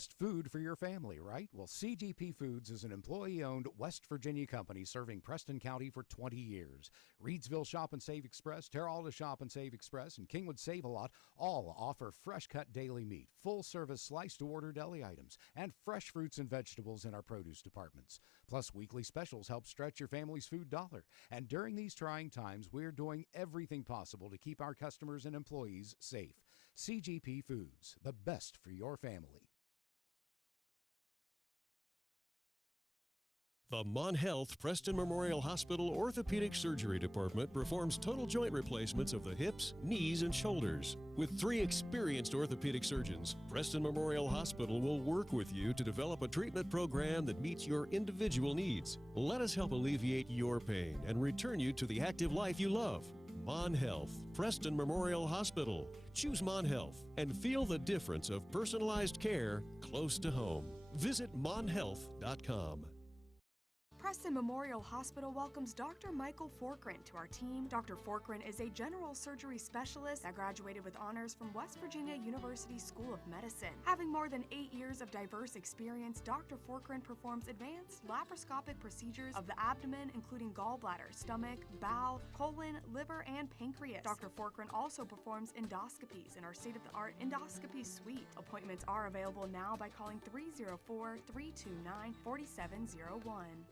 best food for your family, right? Well, CGP Foods is an employee-owned West Virginia company serving Preston County for 20 years. Reedsville Shop and Save Express, Terralta Shop and Save Express, and Kingwood Save a Lot all offer fresh-cut daily meat, full-service slice-to-order deli items, and fresh fruits and vegetables in our produce departments. Plus, weekly specials help stretch your family's food dollar. And during these trying times, we're doing everything possible to keep our customers and employees safe. CGP Foods, the best for your family. The Mon Health Preston Memorial Hospital Orthopedic Surgery Department performs total joint replacements of the hips, knees, and shoulders. With 3 experienced orthopedic surgeons, Preston Memorial Hospital will work with you to develop a treatment program that meets your individual needs. Let us help alleviate your pain and return you to the active life you love. Mon Health Preston Memorial Hospital. Choose Mon Health and feel the difference of personalized care close to home. Visit monhealth.com. Preston Memorial Hospital welcomes Dr. Michael Forkran to our team. Dr. Forkran is a general surgery specialist that graduated with honors from West Virginia University School of Medicine. Having more than 8 years of diverse experience, Dr. Forkran performs advanced laparoscopic procedures of the abdomen, including gallbladder, stomach, bowel, colon, liver, and pancreas. Dr. Forkran also performs endoscopies in our state-of-the-art endoscopy suite. Appointments are available now by calling 304-329-4701.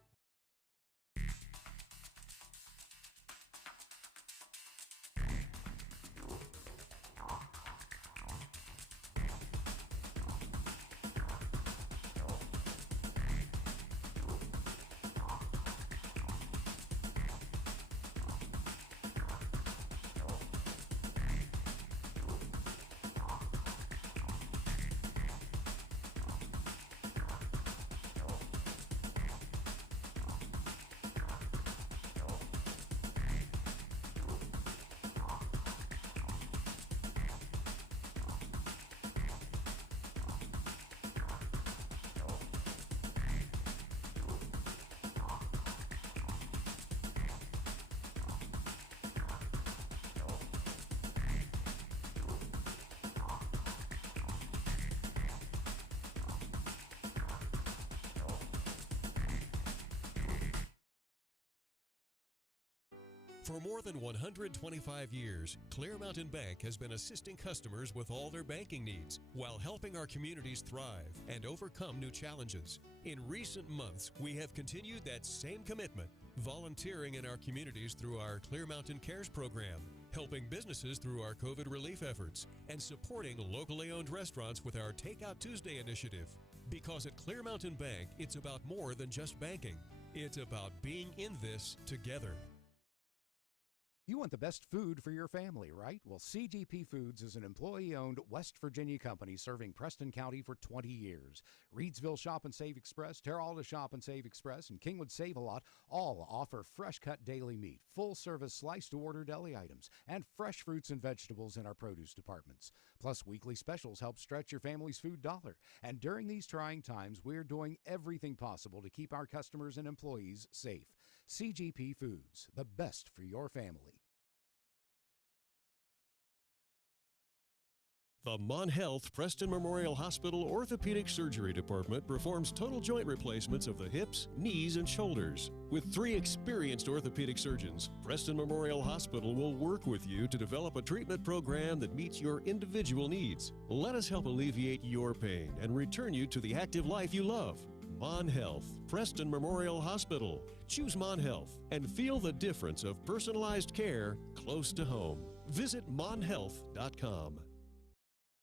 For more than 125 years, Clear Mountain Bank has been assisting customers with all their banking needs while helping our communities thrive and overcome new challenges. In recent months, we have continued that same commitment, volunteering in our communities through our Clear Mountain Cares program, helping businesses through our COVID relief efforts, and supporting locally owned restaurants with our Takeout Tuesday initiative. Because at Clear Mountain Bank, it's about more than just banking. It's about being in this together. You want the best food for your family, right? Well, CGP Foods is an employee-owned West Virginia company serving Preston County for 20 years. Reedsville Shop and Save Express, Terralta Shop and Save Express, and Kingwood Save a Lot all offer fresh-cut daily meat, full-service slice-to-order deli items, and fresh fruits and vegetables in our produce departments. Plus, weekly specials help stretch your family's food dollar. And during these trying times, we're doing everything possible to keep our customers and employees safe. CGP Foods, the best for your family. The Mon Health Preston Memorial Hospital Orthopedic Surgery Department performs total joint replacements of the hips, knees, and shoulders. With 3 experienced orthopedic surgeons, Preston Memorial Hospital will work with you to develop a treatment program that meets your individual needs. Let us help alleviate your pain and return you to the active life you love. Mon Health Preston Memorial Hospital. Choose Mon Health and feel the difference of personalized care close to home. Visit monhealth.com.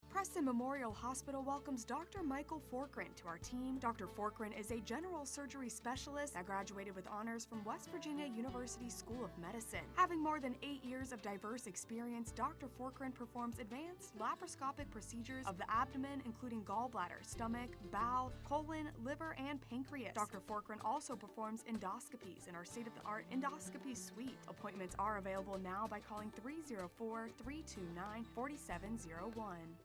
Preston Memorial Hospital welcomes Dr. Michael Forkran to our team. Dr. Forkran is a general surgery specialist that graduated with honors from West Virginia University School of Medicine. Having more than 8 years of diverse experience, Dr. Forkran performs advanced laparoscopic procedures of the abdomen, including gallbladder, stomach, bowel, colon, liver, and pancreas. Dr. Forkran also performs endoscopies in our state-of-the-art endoscopy suite. Appointments are available now by calling 304-329-4701.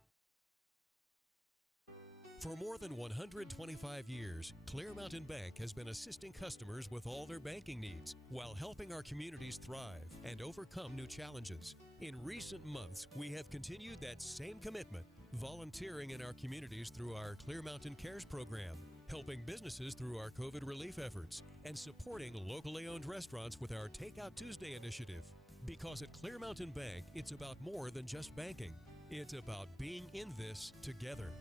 For more than 125 years, Clear Mountain Bank has been assisting customers with all their banking needs while helping our communities thrive and overcome new challenges. In recent months, we have continued that same commitment, volunteering in our communities through our Clear Mountain Cares program, helping businesses through our COVID relief efforts, and supporting locally owned restaurants with our Takeout Tuesday initiative. Because at Clear Mountain Bank, it's about more than just banking. It's about being in this together.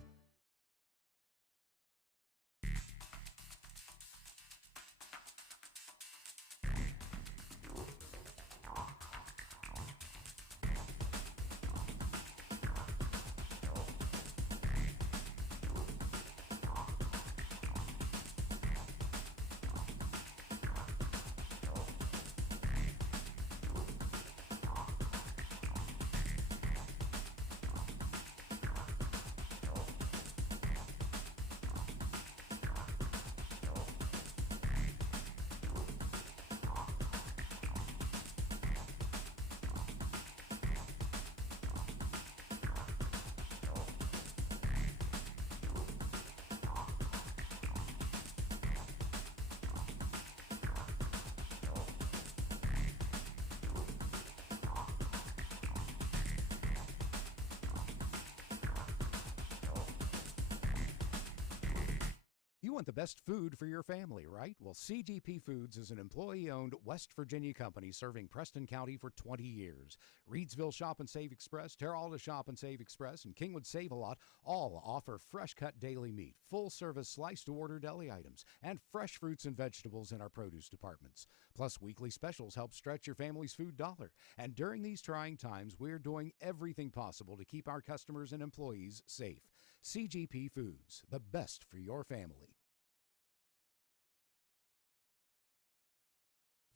You want the best food for your family, right? Well, CGP Foods is an employee-owned West Virginia company serving Preston County for 20 years. Reedsville Shop and Save Express, Terralta Shop and Save Express, and Kingwood Save-A-Lot all offer fresh-cut daily meat, full-service slice-to-order deli items, and fresh fruits and vegetables in our produce departments. Plus, weekly specials help stretch your family's food dollar. And during these trying times, we're doing everything possible to keep our customers and employees safe. CGP Foods, the best for your family.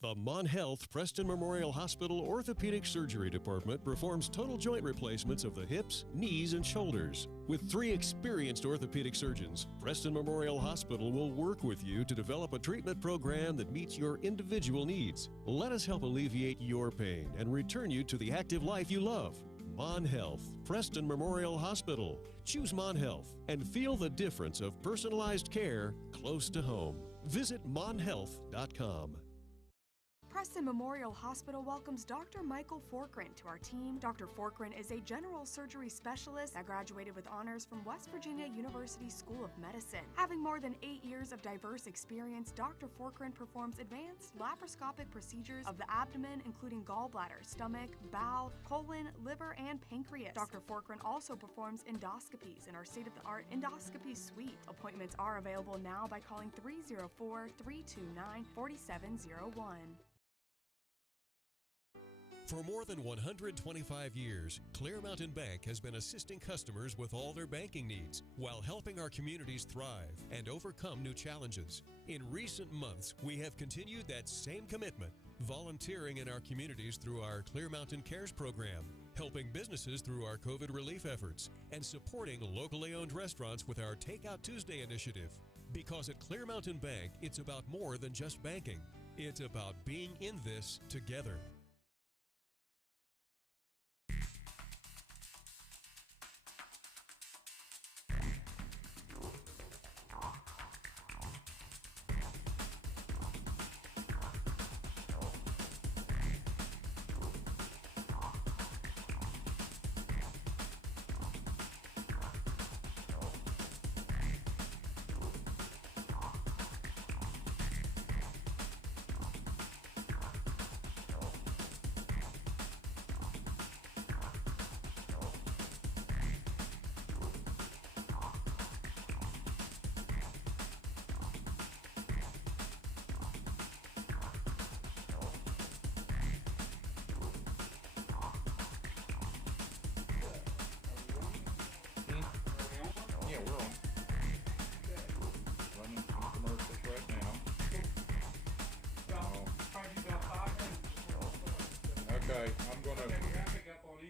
The Mon Health Preston Memorial Hospital Orthopedic Surgery Department performs total joint replacements of the hips, knees, and shoulders. With 3 experienced orthopedic surgeons, Preston Memorial Hospital will work with you to develop a treatment program that meets your individual needs. Let us help alleviate your pain and return you to the active life you love. Mon Health Preston Memorial Hospital. Choose Mon Health and feel the difference of personalized care close to home. Visit monhealth.com. Preston Memorial Hospital welcomes Dr. Michael Forkrin to our team. Dr. Forkrin is a general surgery specialist that graduated with honors from West Virginia University School of Medicine. Having more than 8 years of diverse experience, Dr. Forkrin performs advanced laparoscopic procedures of the abdomen, including gallbladder, stomach, bowel, colon, liver, and pancreas. Dr. Forkrin also performs endoscopies in our state-of-the-art endoscopy suite. Appointments are available now by calling 304-329-4701. For more than 125 years, Clear Mountain Bank has been assisting customers with all their banking needs while helping our communities thrive and overcome new challenges. In recent months, we have continued that same commitment, volunteering in our communities through our Clear Mountain Cares program, helping businesses through our COVID relief efforts, and supporting locally owned restaurants with our Takeout Tuesday initiative. Because at Clear Mountain Bank, it's about more than just banking. It's about being in this together.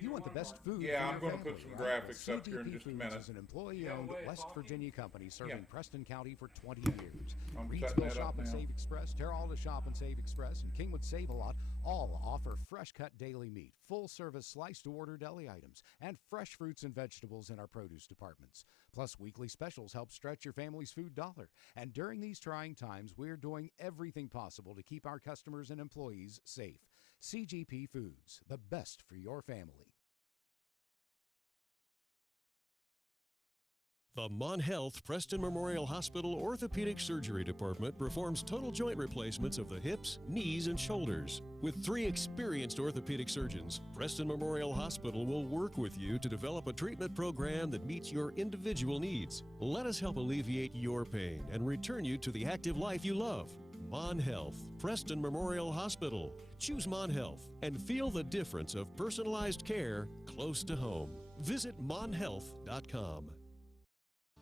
You want the best food? Yeah, for I'm your going to put family, some right? graphics Well, up here in just a CGP minute. Foods is an employee-owned West Virginia company serving Preston County for 20 years. I'm setting Reedsville that Shop up and now. Save Express, Terralta Shop and Save Express, and Kingwood Save-A-Lot all offer fresh-cut daily meat, full-service slice-to-order deli items, and fresh fruits and vegetables in our produce departments. Plus, weekly specials help stretch your family's food dollar. And during these trying times, we're doing everything possible to keep our customers and employees safe. CGP Foods, the best for your family. The Mon Health Preston Memorial Hospital Orthopedic Surgery Department performs total joint replacements of the hips, knees, and shoulders. With 3 experienced orthopedic surgeons, Preston Memorial Hospital will work with you to develop a treatment program that meets your individual needs. Let us help alleviate your pain and return you to the active life you love. Mon Health Preston Memorial Hospital. Choose Mon Health and feel the difference of personalized care close to home. Visit monhealth.com.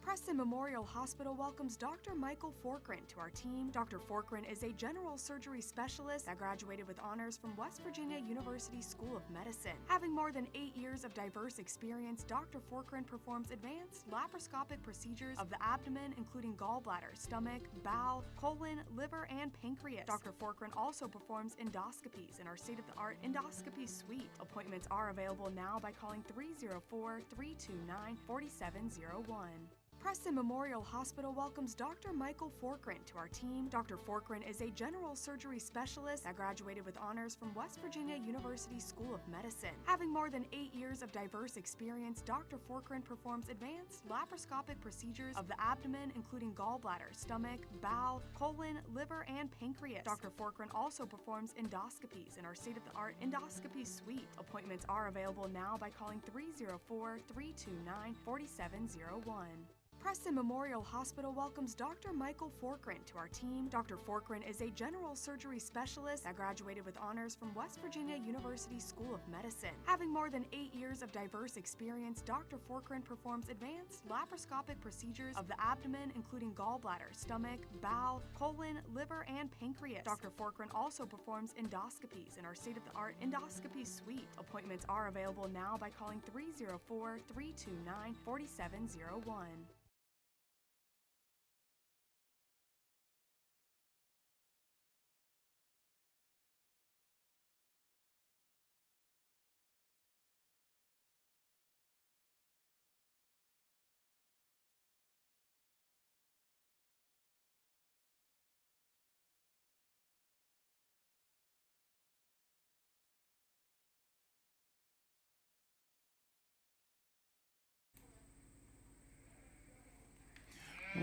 Preston Memorial Hospital welcomes Dr. Michael Forkrin to our team. Dr. Forkrin is a general surgery specialist that graduated with honors from West Virginia University School of Medicine. Having more than 8 years of diverse experience, Dr. Forkrin performs advanced laparoscopic procedures of the abdomen, including gallbladder, stomach, bowel, colon, liver, and pancreas. Dr. Forkrin also performs endoscopies in our state-of-the-art endoscopy suite. Appointments are available now by calling 304-329-4701. Preston Memorial Hospital welcomes Dr. Michael Forkrin to our team. Dr. Forkrin is a general surgery specialist that graduated with honors from West Virginia University School of Medicine. Having more than 8 years of diverse experience, Dr. Forkrin performs advanced laparoscopic procedures of the abdomen, including gallbladder, stomach, bowel, colon, liver, and pancreas. Dr. Forkrin also performs endoscopies in our state-of-the-art endoscopy suite. Appointments are available now by calling 304-329-4701. Preston Memorial Hospital welcomes Dr. Michael Forkrin to our team. Dr. Forkrin is a general surgery specialist that graduated with honors from West Virginia University School of Medicine. Having more than 8 years of diverse experience, Dr. Forkrin performs advanced laparoscopic procedures of the abdomen, including gallbladder, stomach, bowel, colon, liver, and pancreas. Dr. Forkrin also performs endoscopies in our state-of-the-art endoscopy suite. Appointments are available now by calling 304-329-4701.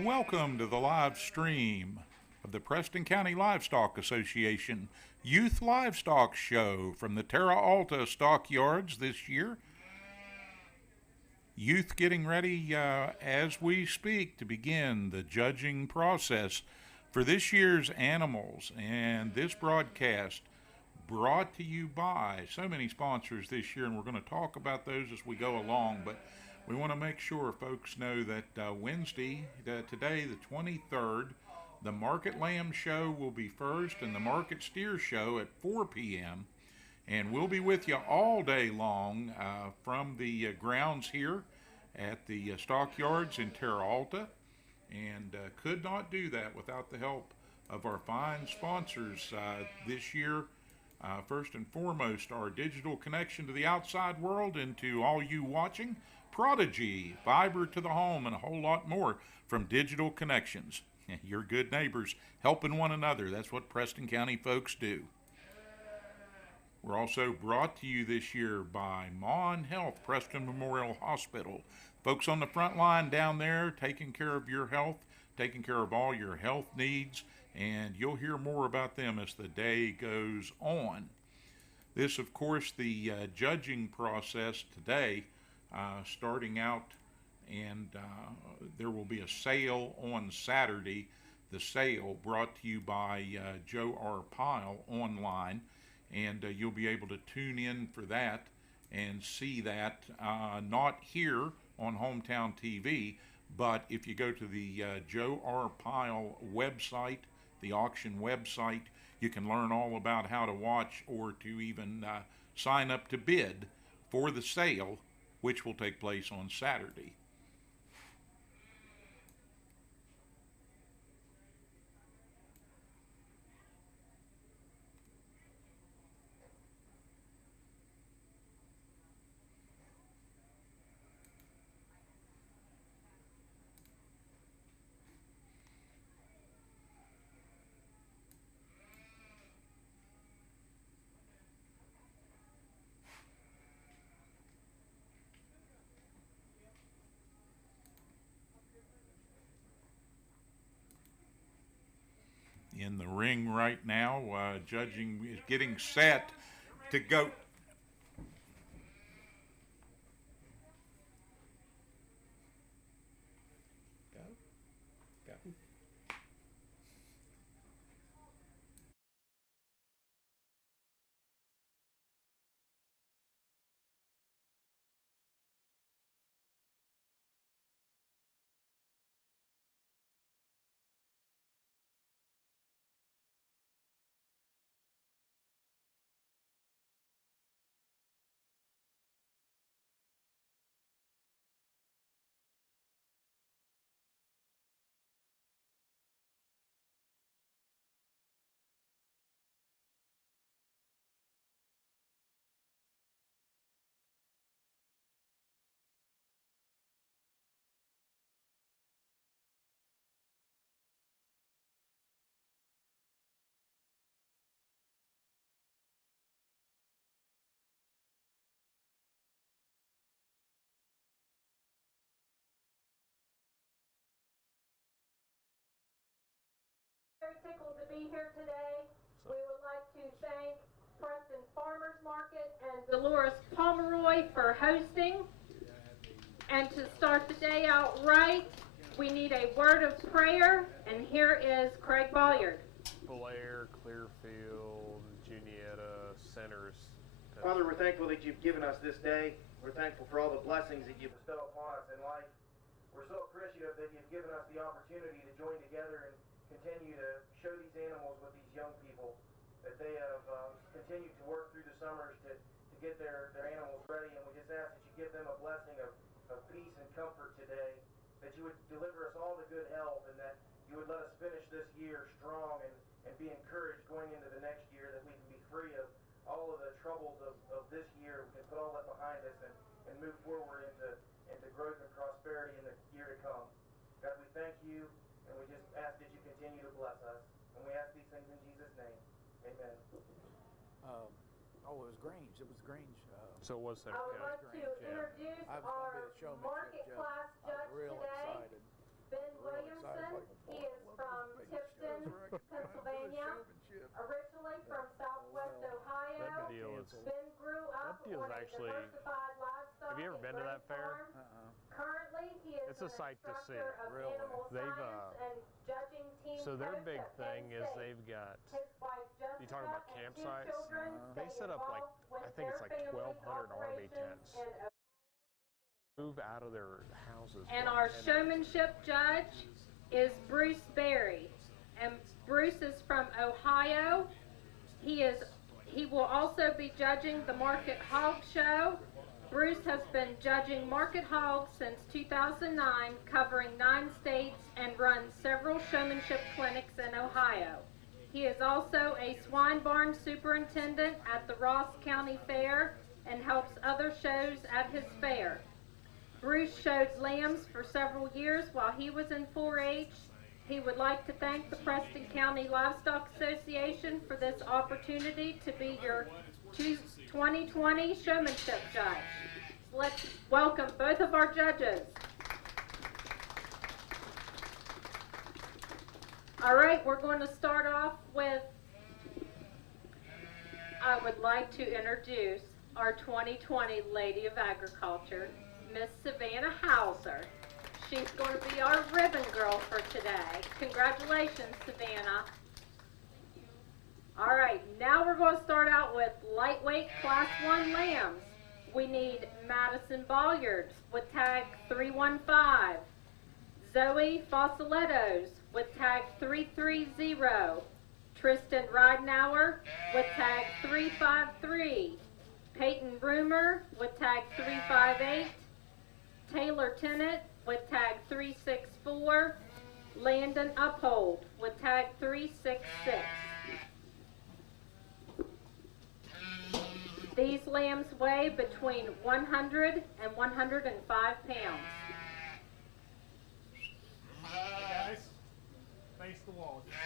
Welcome to the live stream of the Preston County Livestock Association Youth Livestock Show from the Terra Alta Stockyards this year. Youth getting ready as we speak to begin the judging process for this year's animals. And this broadcast brought to you by so many sponsors this year, and we're going to talk about those as we go along, but we want to make sure folks know that Wednesday, today the 23rd, the Market Lamb Show will be first and the Market Steer Show at 4 p.m. And we'll be with you all day long from the grounds here at the Stockyards in Terra Alta, and could not do that without the help of our fine sponsors this year. First and foremost, our digital connection to the outside world and to all you watching. Prodigy, fiber to the home, and a whole lot more from Digital Connections. Your good neighbors helping one another. That's what Preston County folks do. We're also brought to you this year by Mon Health Preston Memorial Hospital. Folks on the front line down there taking care of your health, taking care of all your health needs, and you'll hear more about them as the day goes on. This, of course, the judging process today, starting out, and there will be a sale on Saturday. The sale brought to you by Joe R. Pyle online, and you'll be able to tune in for that and see that, not here on Hometown TV, but if you go to the Joe R. Pyle website, the auction website, you can learn all about how to watch or to even sign up to bid for the sale, which will take place on Saturday. in the ring right now. Judging is getting set to go. Very tickled to be here today. We would like to thank Preston Farmers Market and Dolores Pomeroy for hosting. And to start the day out right, we need a word of prayer, and here is Craig Bolliard. Blair, Clearfield, Juniata, Centers. Father, we're thankful that you've given us this day. We're thankful for all the blessings that you bestow upon us in life. We're so appreciative that you've given us the opportunity to join together and continue to show these animals with these young people, that they have continued to work through the summers to get their animals ready. And we just ask that you give them a blessing of peace and comfort today, that you would deliver us all to good health, and that you would let us finish this year strong and be encouraged going into the next year, that we can be free of all of the troubles of this year. We can put all that behind us and move forward into growth and prosperity in the year to come. God, we thank you, and we just ask that you continue to bless us. And we ask these things in Jesus' name. Amen. It was Grange. It was Grange. So it was I Center would like County. to introduce I was going to be our the showmanship market judge. class I judge was real today, excited. Ben Real Williamson. excited. He is from Tipton, Pennsylvania, originally from Southwest Ohio. That deal is. Ben grew up That deal is on a actually- diversified livestock. Have you ever and been to that grain fair? farm. Currently, he is It's a an sight to see. instructor of Really. animal They've, science and judging team So their coach big at Penn thing is State. they've got. His wife Jessica You talking about and two campsites? children They stay set up like involved with I think it's their like family's 1,200 army operations tents. in Move out of their houses. And for our 10 showmanship judge is Bruce Berry. And Bruce is from Ohio. He will also be judging the Market Hog Show. Bruce has been judging Market Hogs since 2009, covering 9 states, and runs several showmanship clinics in Ohio. He is also a swine barn superintendent at the Ross County Fair and helps other shows at his fair. Bruce showed lambs for several years while he was in 4-H. He would like to thank the Preston County Livestock Association for this opportunity to be your 2020 showmanship judge. Let's welcome both of our judges. All right, we're going to start off with, I would like to introduce our 2020 Lady of Agriculture, Miss Savannah Hauser. She's going to be our ribbon girl for today. Congratulations, Savannah. All right, now we're going to start out with lightweight Class 1 lambs. We need Madison Bolliard with tag 315, Zoe Fossolettos with tag 330, Tristan Ridenauer with tag 353, Peyton Rumer with tag 358, Taylor Tennant with tag 364, Landon Uphold with tag 366. These lambs weigh between 100 and 105 pounds. Hey guys, face the wall. Just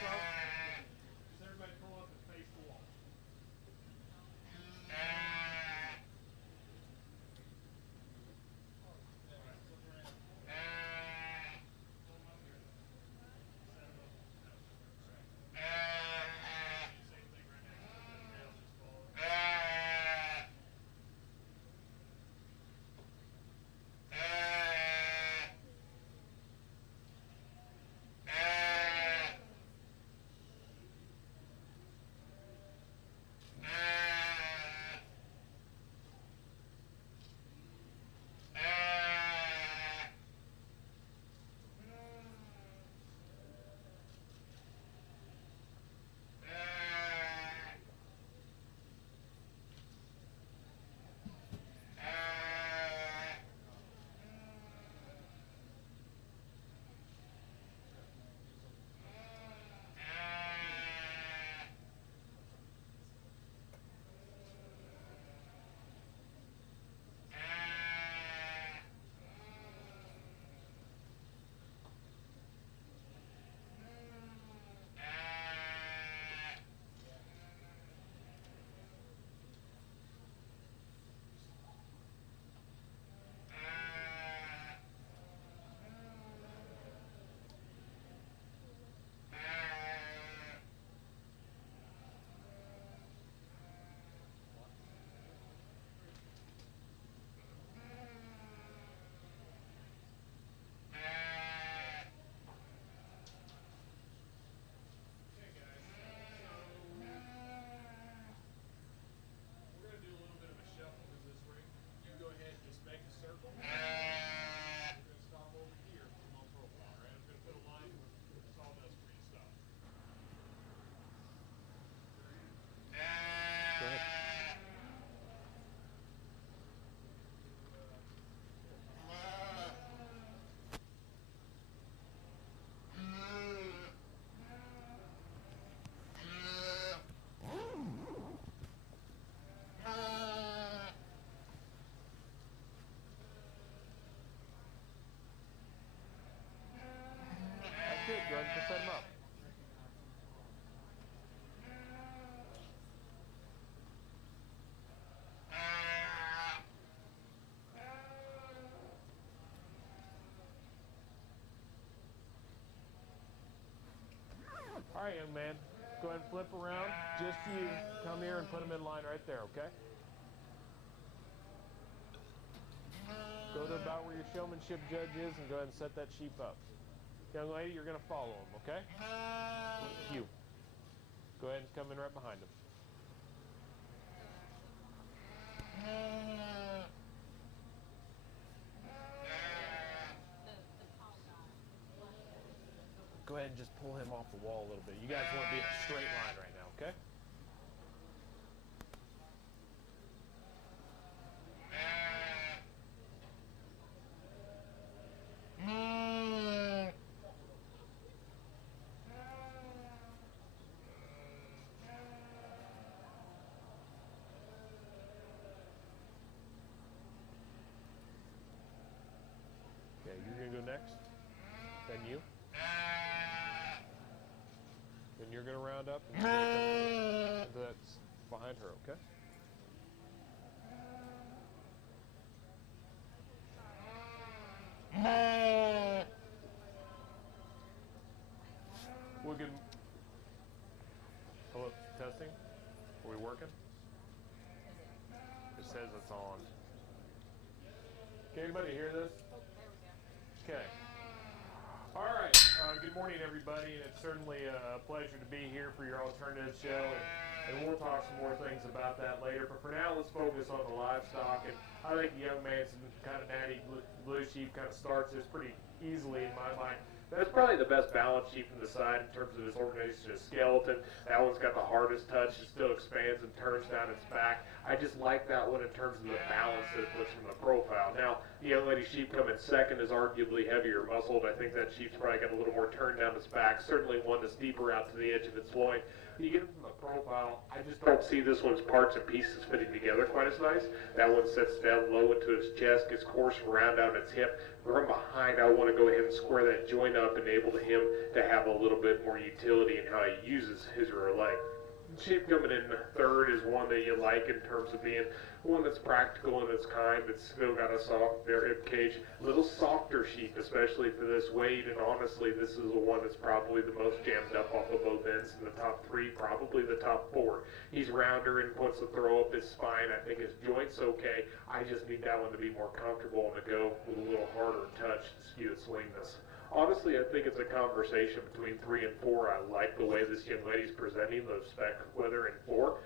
everybody pull up and face the wall. Go ahead and set them up. All right, young man, go ahead and flip around. Just you come here and put them in line right there, okay? Go to about where your showmanship judge is and go ahead and set that sheep up. Young lady, you're going to follow him, okay? You. Go ahead and come in right behind him. Go ahead and just pull him off the wall a little bit. You guys want to be in a straight line right now, okay? Okay, you're going to go next. Then you. Then you're going to round up and you're going to come into that behind her, okay? We're good. Hello, testing? Are we working? It says it's on. Can anybody hear this? Okay. All right. Good morning, everybody. And it's certainly a pleasure to be here for your alternative show. And we'll talk some more things about that later. But for now, let's focus on the livestock. And I think the young man's kind of natty blue sheep kind of starts this pretty easily in my mind. That's probably the best balanced sheep from the side in terms of its organization of skeleton. That one's got the hardest touch. It still expands and turns down its back. I just like that one in terms of the balance that it puts from the profile. Now, the young lady sheep coming second is arguably heavier muscled. I think that sheep's probably got a little more turn down its back. Certainly one that's deeper out to the edge of its loin. You get it from the profile, I just don't see this one's parts and pieces fitting together quite as nice. That one sets down low into its chest, gets coarse and round out its hip. From behind, I want to go ahead and square that joint up, enable him to have a little bit more utility in how he uses his or her leg. Sheep coming in third is one that you like in terms of being one that's practical in its kind, but still got a soft rib cage. A little softer sheep, especially for this weight, and honestly, this is the one that's probably the most jammed up off of both ends in the top three, probably the top four. He's rounder and wants to throw up his spine. I think his joint's okay. I just need that one to be more comfortable and to go with a little harder touch to skew its leanness. Honestly, I think it's a conversation between 3 and 4. I like the way this young lady's presenting the spec whether in 4.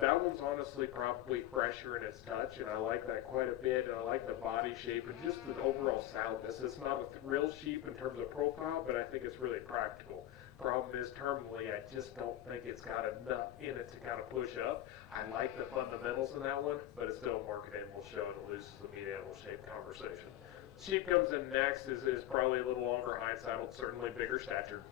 That one's honestly probably fresher in its touch, and I like that quite a bit. And I like the body shape and just the overall soundness. It's not a thrill sheep in terms of profile, but I think it's really practical. Problem is, terminally, I just don't think it's got enough in it to kind of push up. I like the fundamentals in that one, but it's still a market animal show, and it loses the meat animal shape conversation. Sheep comes in next is probably a little longer hind-saddled, certainly bigger stature.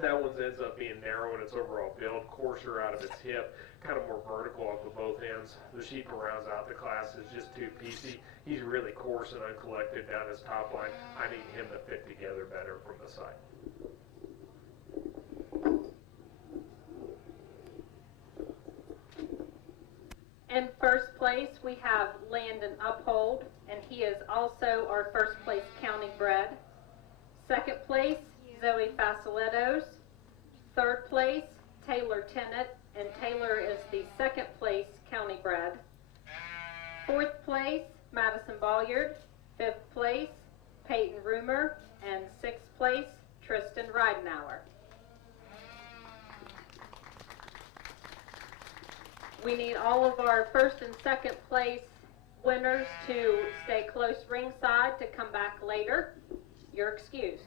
That one ends up being narrow in its overall build, coarser out of its hip, kind of more vertical off of both ends. The sheep who rounds out the class is just too piecey. He's really coarse and uncollected down his top line. I need him to fit together better from the side. In first place, we have Landon Uphold, and he is also our first place county bred. Second place, Zoe Facilettos. Third place, Taylor Tennant, and Taylor is the second place county bred. Fourth place, Madison Bolliard. Fifth place, Peyton Rumer, and sixth place, Tristan Ridenauer. We need all of our first and second place winners to stay close ringside to come back later. You're excused.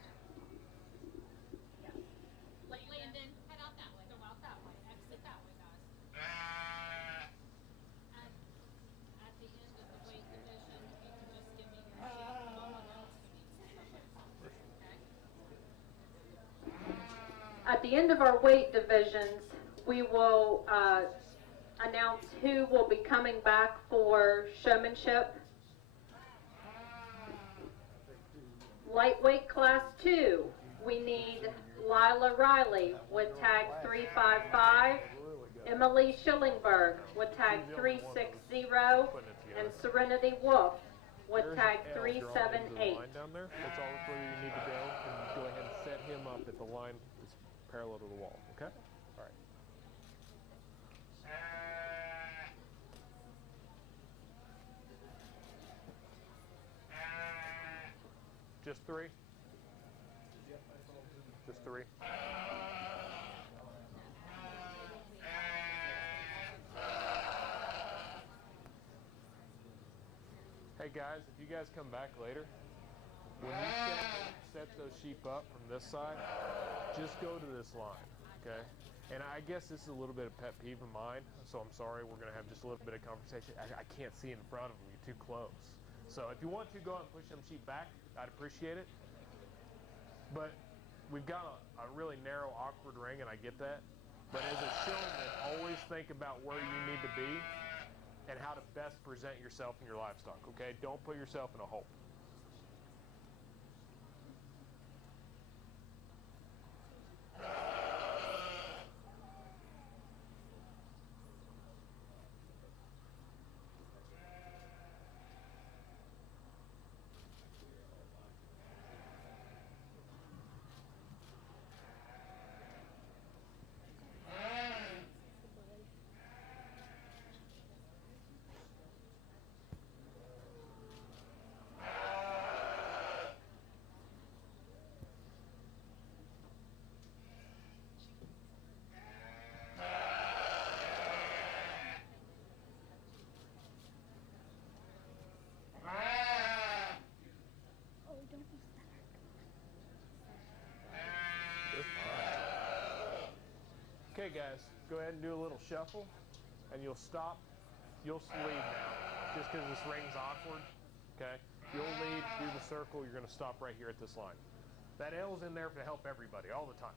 Landon, head out that way. Go out that way. Exit that way, guys. At the end of the weight division, if you can just give me your sheet. Okay? At the end of our weight divisions, we will announce who will be coming back for showmanship. Lightweight class 2, We need Lila Riley with tag 355, Emily Schillingberg with tag 360, and Serenity Wolf with tag There's an L drawn into the 378. line down there. That's all where you need to go. And go ahead and set him up at the line that's parallel to the wall. Okay? All right. Just three? Just three? Hey guys, if you guys come back later, when you set those sheep up from this side, just go to this line, okay? And I guess this is a little bit of pet peeve of mine, so I'm sorry, we're gonna have just a little bit of conversation. I can't see in front of them, you're too close. So if you want to, go out and push them sheep back, I'd appreciate it. But we've got a really narrow, awkward ring, and I get that. But as a showman, always think about where you need to be and how to best present yourself and your livestock, okay? Don't put yourself in a hole. Okay guys, go ahead and do a little shuffle and you'll stop. You'll lead now, just because this ring's awkward, okay? You'll lead, do the circle, you're gonna stop right here at this line. That L's in there to help everybody all the time.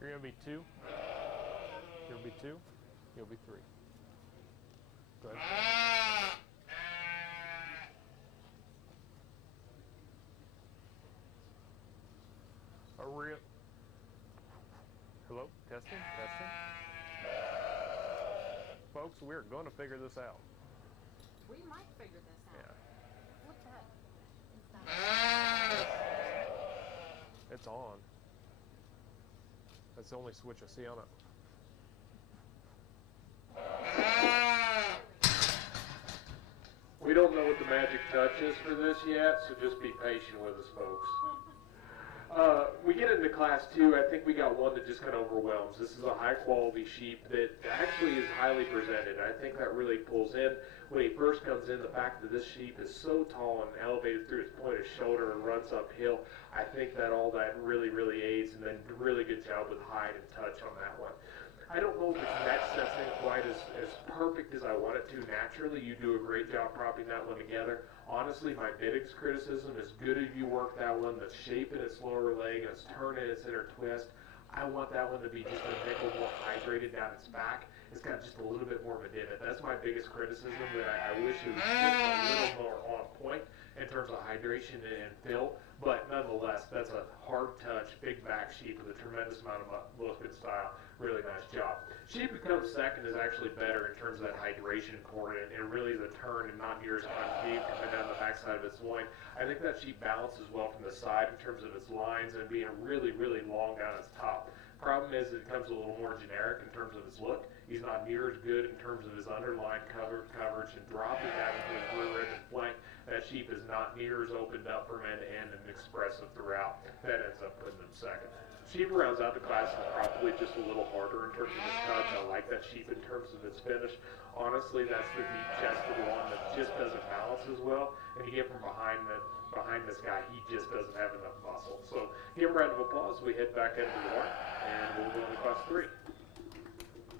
You're gonna be two. You'll be two. You'll be three. Go ahead. A real. Hello? Testing? Testing? Folks, we're going to figure this out. We might figure this out. Yeah. What's that? It's on. That's the only switch I see on it. We don't know what the magic touch is for this yet, so just be patient with us, folks. We get into class 2, I think we got one that just kind of overwhelms. This is a high quality sheep that actually is highly presented. I think that really pulls in. When he first comes in, the fact that this sheep is so tall and elevated through its point of shoulder and runs uphill, I think that all that really, really aids, and then really good job with hide and touch on that one. I don't know if its neck sets in quite as perfect as I want it to. Naturally, you do a great job propping that one together. Honestly, my biggest criticism is good as you work that one, the shape in its lower leg and its turn in its inner twist. I want that one to be just a nickel more hydrated down its back. It's got just a little bit more of a divot. That's my biggest criticism, that I wish it was just a little more on point in terms of hydration and fill. But nonetheless, that's a hard touch, big back sheep with a tremendous amount of look and style. Really nice job. Sheep who comes second is actually better in terms of that hydration coordinate and really the turn and not near as deep coming down the backside of its loin. I think that sheep balances well from the side in terms of its lines and being really, really long down its top. Problem is, it becomes a little more generic in terms of his look. He's not near as good in terms of his underlying coverage and dropping that into his rear end and flank. That sheep is not near as opened up from end to end and expressive throughout. That ends up putting him second. Sheep rounds out the class is probably just a little harder in terms of his touch. I like that sheep in terms of its finish. Honestly, that's the deep-chested one that just doesn't balance as well. And you get from behind this guy, he just doesn't have enough muscle. So give him a round of applause. We head back into the barn, and we'll go into class 3.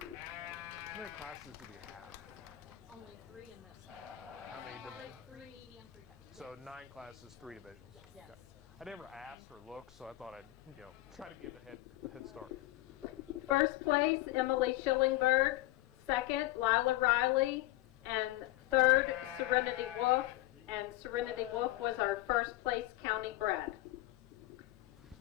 How many classes do we have? Only 3 in this one. How many? Only 3 and 3 divisions. So 9 classes, 3 divisions. Yes. Okay. I never asked or looked, so I thought I'd try to get a head start. First place, Emily Schillingberg. Second, Lila Riley. And third, Serenity Wolf. And Serenity Wolf was our first place county bred.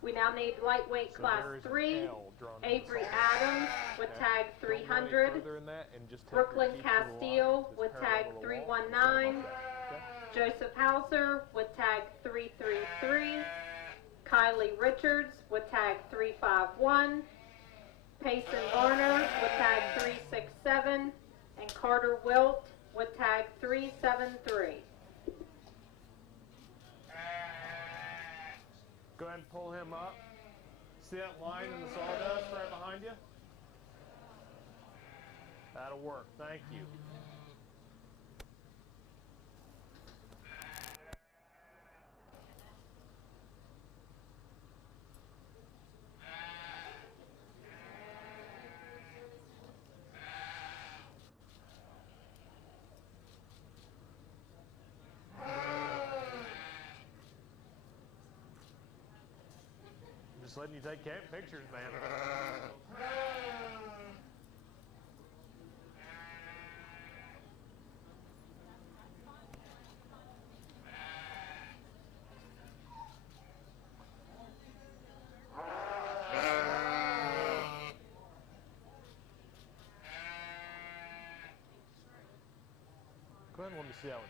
We now need lightweight So class there is an 3. L drawn on the Avery side. Adams with Okay. tag Don't go any 300. further in that and just take Brooklyn your feet to the line, Castile just with parallel tag to the wall, 319. something like that, okay? Joseph Hauser with tag 333. Kylie Richards with tag 351. Payson Garner with tag 367. And Carter Wilt with tag 373. Go ahead and pull him up. See that line in the sawdust right behind you? That'll work. Thank you. Just letting you take pictures, man. Go ahead and let me see that one.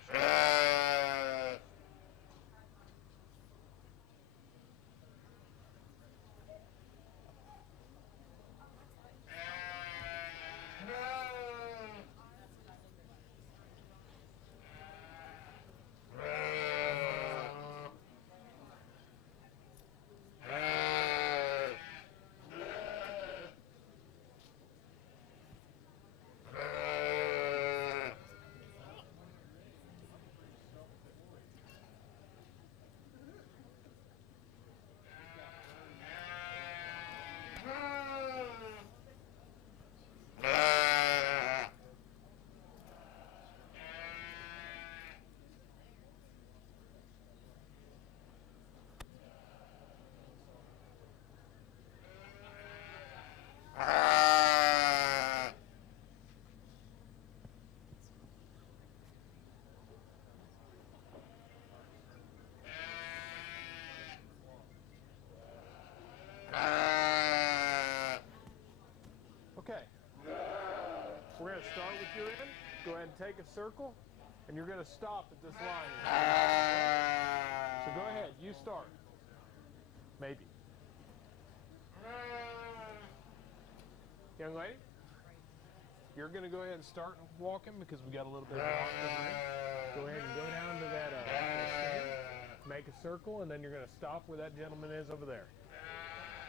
Okay. We're going to start with your end. Go ahead and take a circle, and you're going to stop at this line. So go ahead. You start. Maybe. Young lady, you're going to go ahead and start walking because we got a little bit of walk in the ring. Go ahead and go down to that stand, make a circle, and then you're going to stop where that gentleman is over there.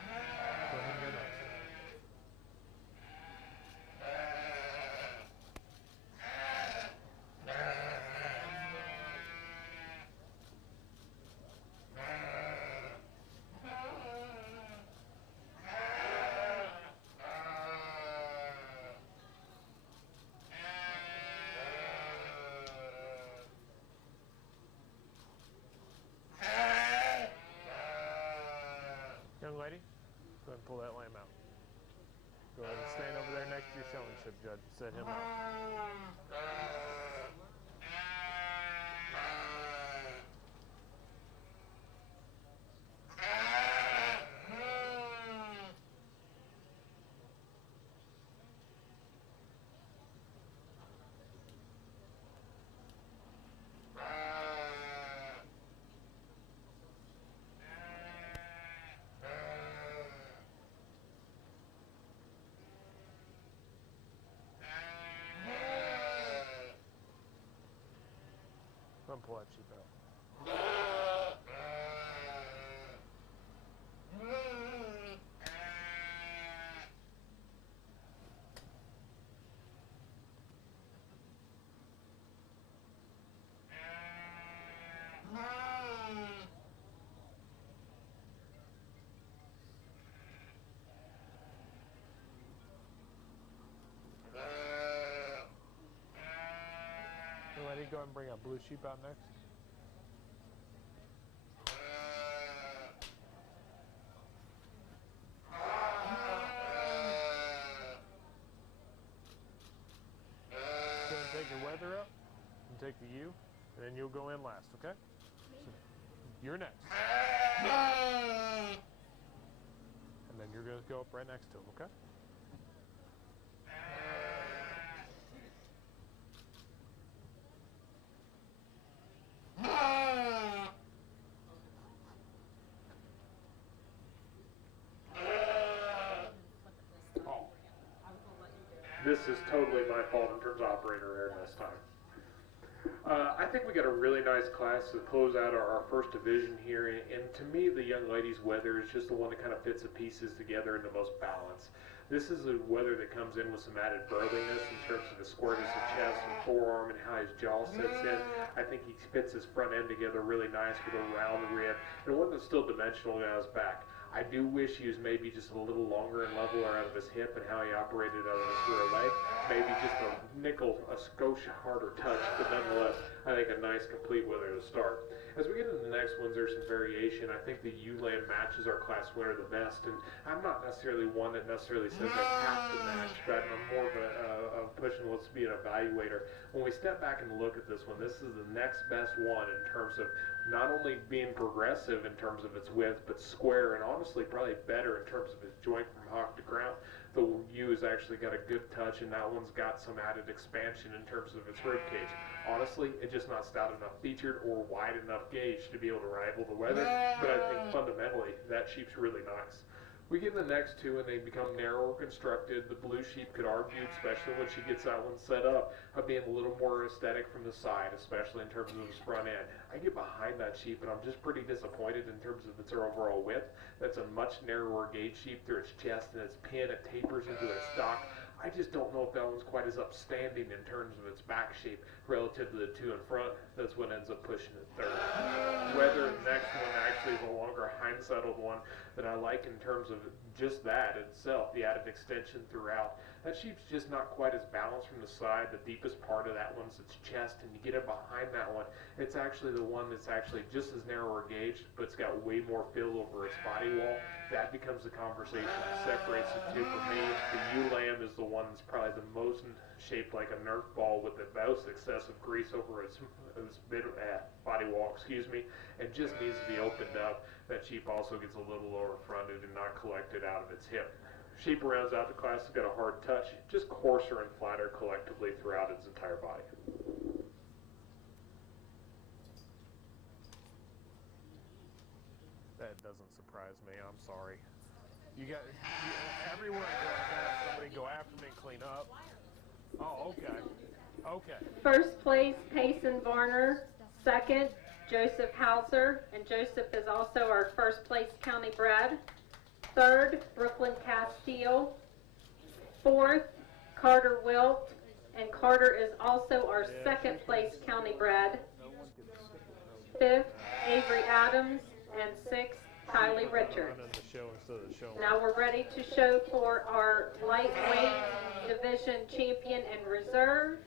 Go ahead and go next. Young lady, go ahead and pull that lamb out. Go ahead and stand over there next to your showing ship judge and set him up. Come pull that sheep out. Ready? Go ahead and bring that blue sheep out next. Go and take your weather up and take the ewe, and then you'll go in last, okay? So you're next. And then you're going to go up right next to him, okay? This is totally my fault in terms of operator error this time. I think we got a really nice class to close out our first division here, and to me the young lady's weather is just the one that kind of fits the pieces together in the most balance. This is a weather that comes in with some added burliness in terms of the squareness of chest and forearm and how his jaw sits in. I think he fits his front end together really nice with a round rib and one that's still dimensional on his back. I do wish he was maybe just a little longer and leveler out of his hip and how he operated out of his rear leg. Maybe just a skosh harder touch, but nonetheless, I think a nice complete weather to start. As we get into the next ones, there's some variation. I think the ewe lamb matches our class winner the best, and I'm not necessarily one that necessarily says they have to match, but I'm more of a pushing let's be an evaluator. When we step back and look at this one, this is the next best one in terms of not only being progressive in terms of its width, but square, and honestly probably better in terms of its joint from hock to ground. The ewe has actually got a good touch, and that one's got some added expansion in terms of its rib cage. Honestly, it's just not stout enough featured or wide enough gauge to be able to rival the weather, but I think fundamentally that sheep's really nice. We get the next two and they become narrower constructed. The blue sheep could argue, especially when she gets that one set up, of being a little more aesthetic from the side, especially in terms of its front end. I get behind that sheep and I'm just pretty disappointed in terms of its overall width. That's a much narrower gauge sheep through its chest and its pin. It tapers into its stock. I just don't know if that one's quite as upstanding in terms of its back shape relative to the two in front. That's what ends up pushing it third. Whether the next one actually is a longer hind-settled one that I like in terms of just that itself, the added extension throughout. That sheep's just not quite as balanced from the side. The deepest part of that one's its chest, and you get it behind that one. It's actually the one that's actually just as narrower gauged, but it's got way more fill over its body wall. That becomes the conversation that separates the two for me. The ewe lamb is the one that's probably the most shaped like a Nerf ball with the most excessive grease over its body wall, and just needs to be opened up. That sheep also gets a little lower fronted and not collected out of its hip. Sheep rounds out the class, has got a hard touch, just coarser and flatter collectively throughout its entire body. That doesn't surprise me, I'm sorry. Everywhere I go, I gotta have somebody go after me and clean up. Oh, okay. Okay. First place, Payson Varner. Second, Joseph Hauser, and Joseph is also our first place county bred. Third, Brooklyn Castile. Fourth, Carter Wilt, and Carter is also our second place county bred. Fifth, Avery Adams, and sixth, Kylie Richards. Now we're ready to show for our lightweight division champion and reserve.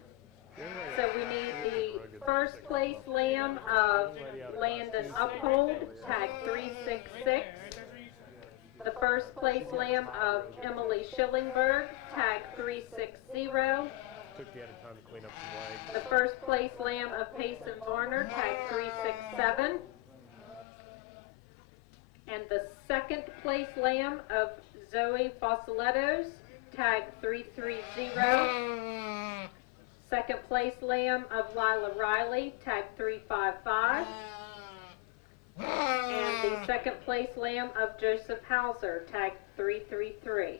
So we need the first place lamb of Landon Uphold, tag 366. The first place lamb of Emily Schillingberg, tag 360. Took the added time to clean up some legs. The first place lamb of Payson Varner, tag 367. And the second place lamb of Zoe Fossolettos, tag 330. Second place lamb of Lila Riley, tag 355. And the second place lamb of Joseph Hauser, tag 333.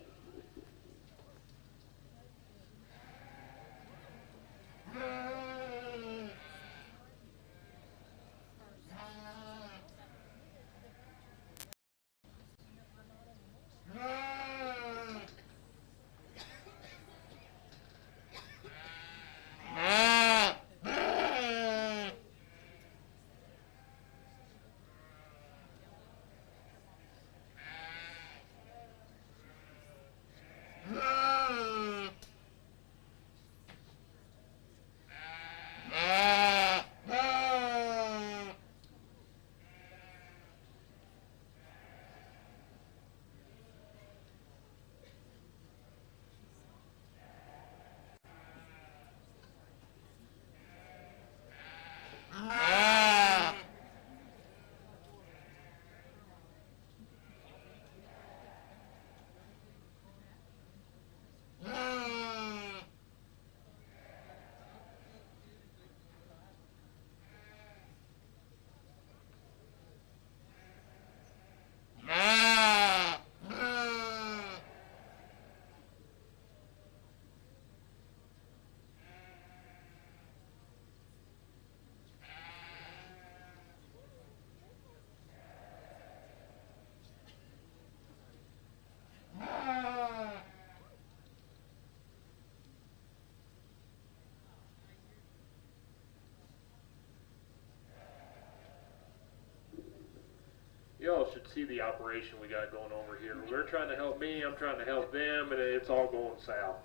see the operation we got going over here. They're trying to help me, I'm trying to help them, and it's all going south.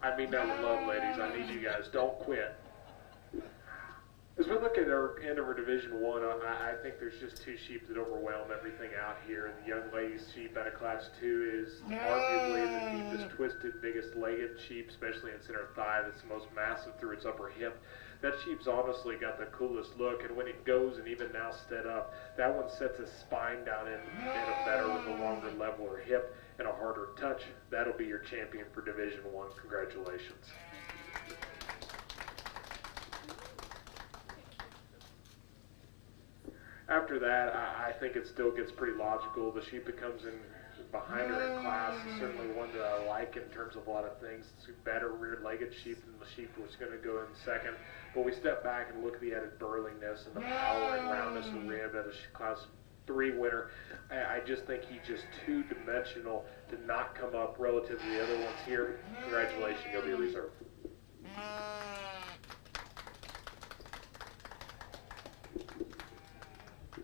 I mean that with love, ladies. I need you guys. Don't quit. As we look at our end of our Division 1, I think there's just two sheep that overwhelm everything out here. The young lady's sheep out of Class 2 is arguably the deepest twisted, biggest legged sheep, especially in center thigh. That's the most massive through its upper hip. That sheep's honestly got the coolest look, and when it goes and even now stood up, that one sets his spine down in a better with a longer, leveler hip and a harder touch. That'll be your champion for Division 1. Congratulations. After that, I think it still gets pretty logical. The sheep that comes in behind her in class is certainly one that I like in terms of a lot of things. It's a better rear-legged sheep than the sheep that's going to go in second. But we step back and look at the added burliness and the power and roundness of rib at a Class 3 winner. I just think he's just two-dimensional to not come up relative to the other ones here. Congratulations, you'll be a reserve.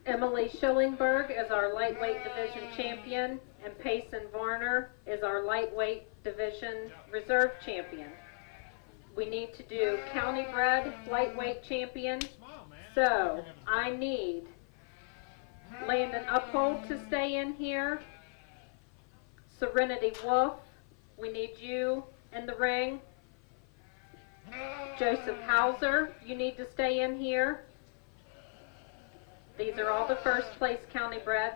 Emily Schillingberg is our lightweight division champion, and Payson Varner is our lightweight division reserve champion. We need to do county bred lightweight champion, so I need Landon Uphold to stay in here. Serenity Wolf, we need you in the ring. Joseph Hauser, you need to stay in here. These are all the first place county breds.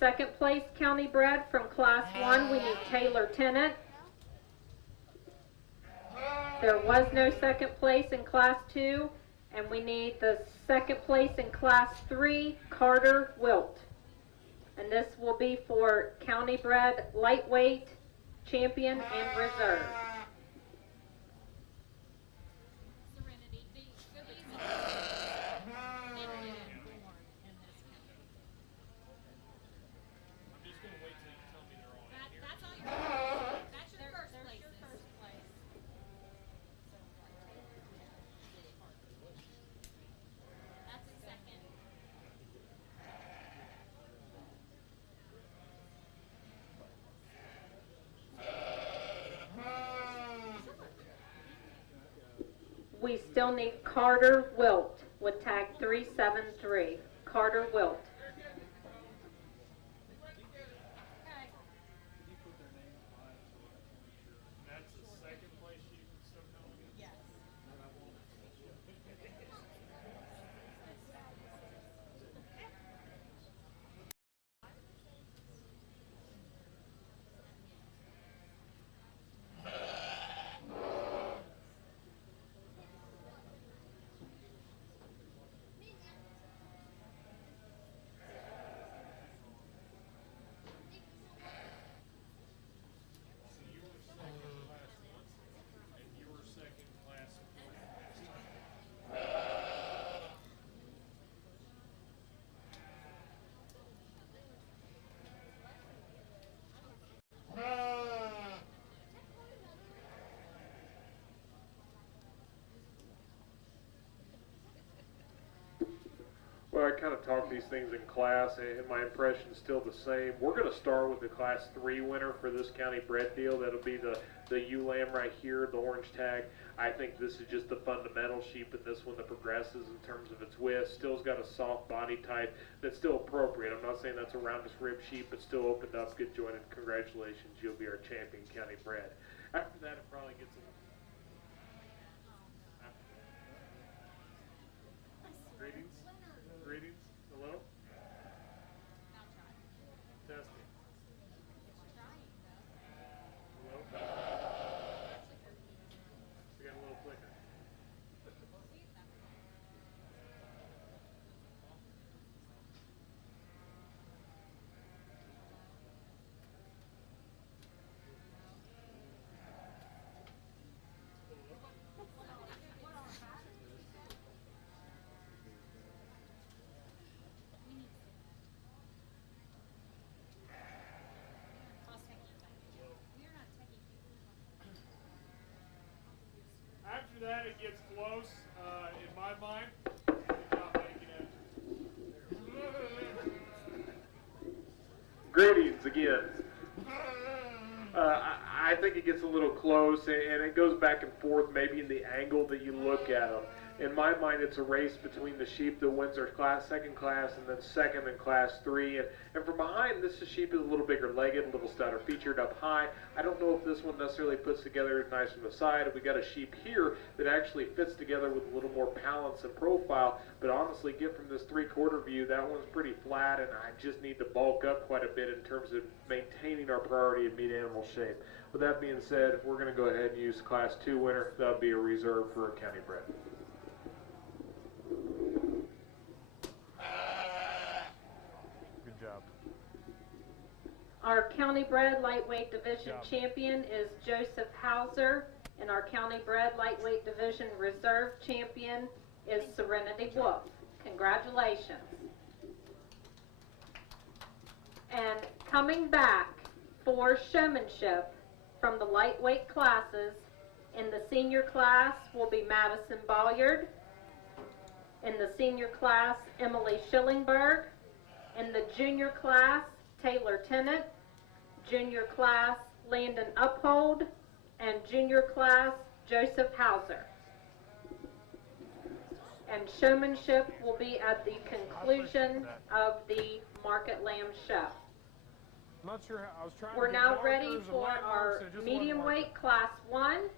Second place county bred from Class 1, we need Taylor Tennant. There was no second place in Class 2, and we need the second place in Class 3, Carter Wilt. And this will be for county bred lightweight champion and reserve. We still need Carter Wilt with tag 373. Carter Wilt. Well, I kind of talk these things in class, and my impression's still the same. We're going to start with the Class 3 winner for this county bred deal. That'll be the ewe lamb right here, the orange tag. I think this is just the fundamental sheep in this one that progresses in terms of its width. Still's got a soft body type that's still appropriate. I'm not saying that's a roundest rib sheep, but still opened up, good jointed. Congratulations, you'll be our champion county bred. After that, it probably gets a little... Greetings. Greetings. Hello? Testing. Hello? We got a little flicker. After that, it gets close, in my mind. Good job, Mike, and Andrew. Greetings again. I think it gets a little close, and it goes back and forth maybe in the angle that you look at them. In my mind, it's a race between the sheep that wins their second class, and then second in class 3. And from behind, this sheep is a little bigger legged, a little stouter featured up high. I don't know if this one necessarily puts together nice from the side. We got a sheep here that actually fits together with a little more balance and profile. But honestly, get from this 3/4 view, that one's pretty flat, and I just need to bulk up quite a bit in terms of maintaining our priority of meat animal shape. With that being said, we're going to go ahead and use class 2 winner. That'll be a reserve for a county bred. Good job. Our county bred lightweight division champion is Joseph Hauser, and our county bred lightweight division reserve champion is Serenity Wolf. Congratulations. And coming back for showmanship from the lightweight classes, in the senior class will be Madison Bolliard. In the senior class, Emily Schillingberg. In the junior class, Taylor Tennant. Junior class, Landon Uphold. And junior class, Joseph Hauser. And showmanship will be at the conclusion of the Market Lamb show. I'm not sure how, I was trying We're to get now markers ready and for landmarks, our and just medium one weight class 1.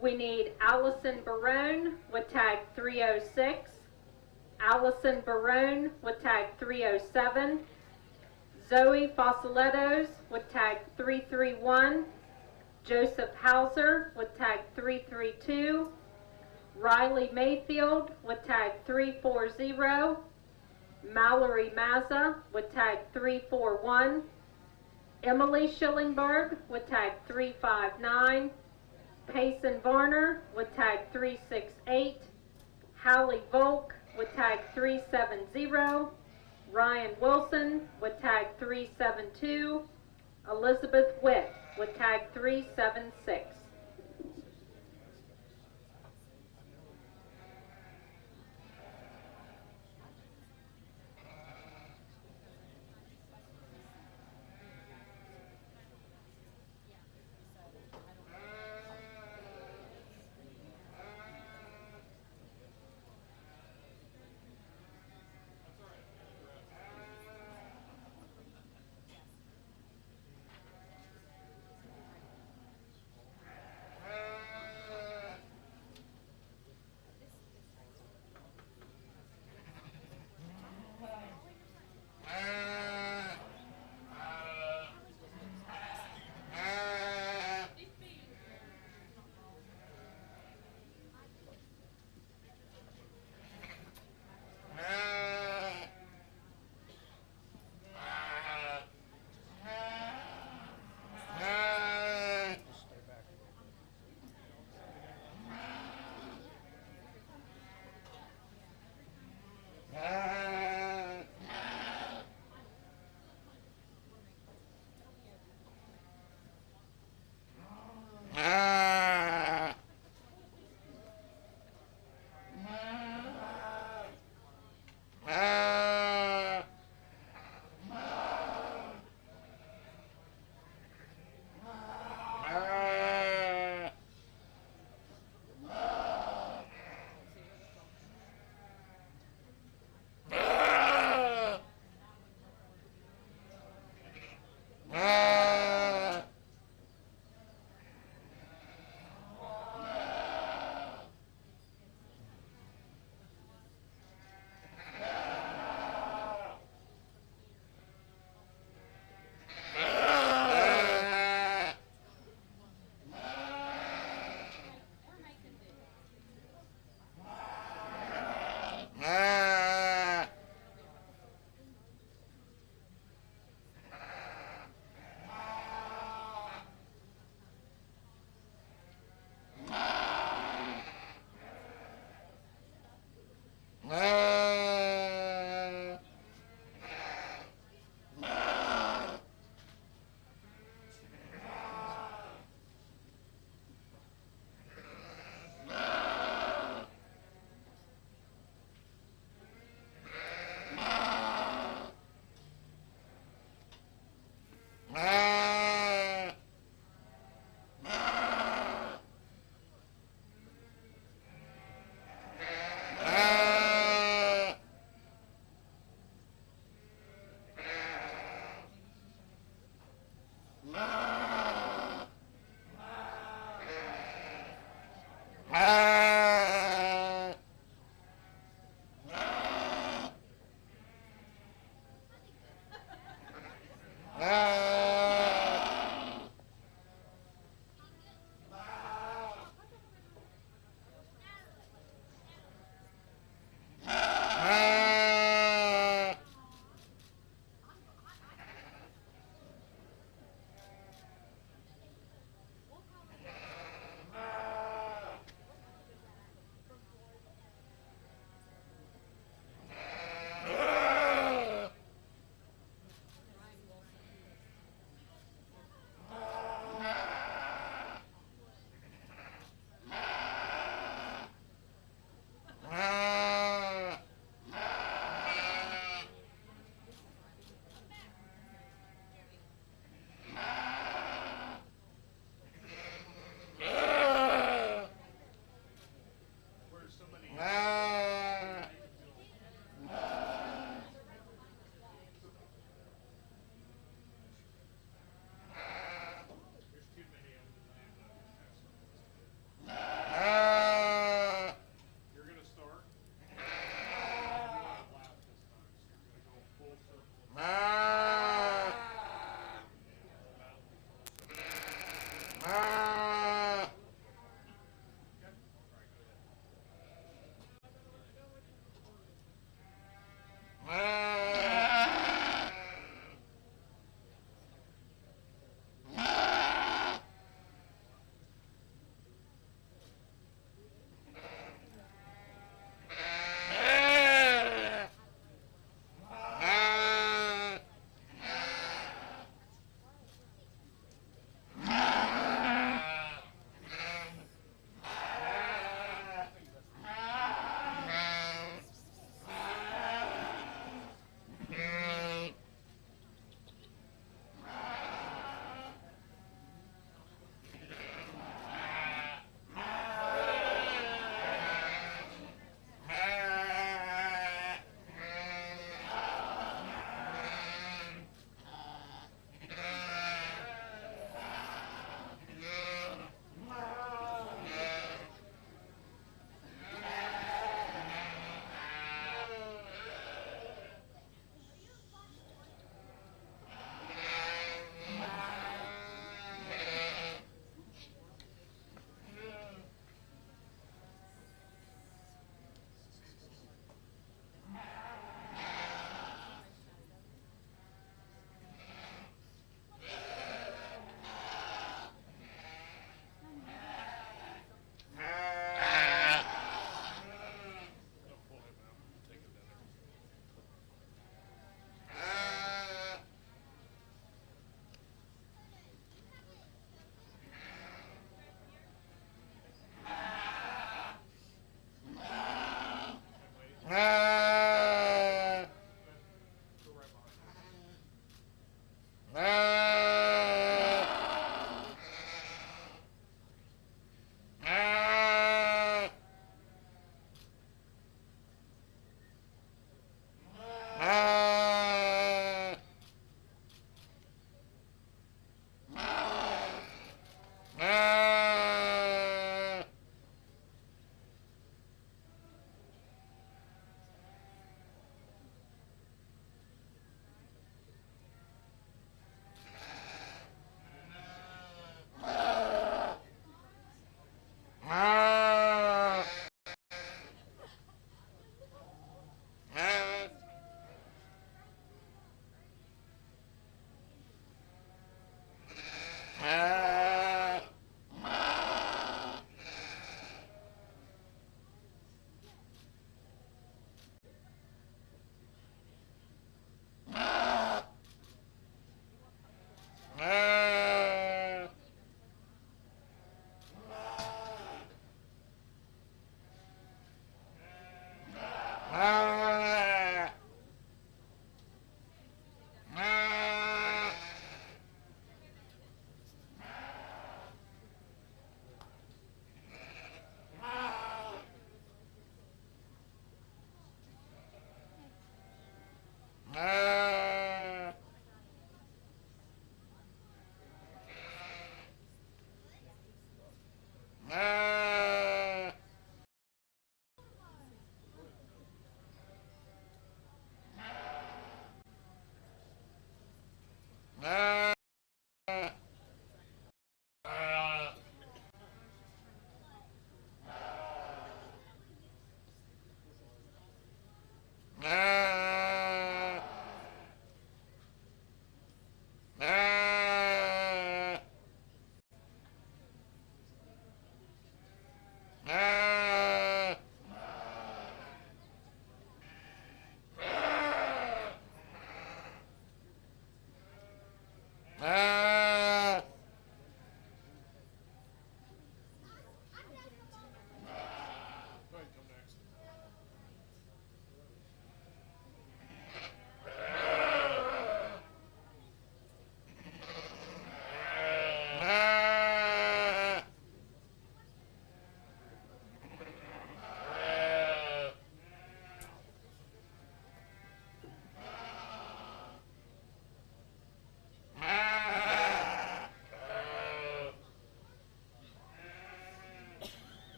We need Allison Barone with tag 306, Allison Barone with tag 307, Zoe Fossolettos with tag 331, Joseph Hauser with tag 332, Riley Mayfield with tag 340, Mallory Mazza with tag 341, Emily Schillingberg with tag 359, Payson Varner with tag 368, Hallie Volk with tag 370, Ryan Wilson with tag 372, Elizabeth Witt with tag 376.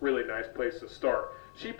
really nice place to start. Sheep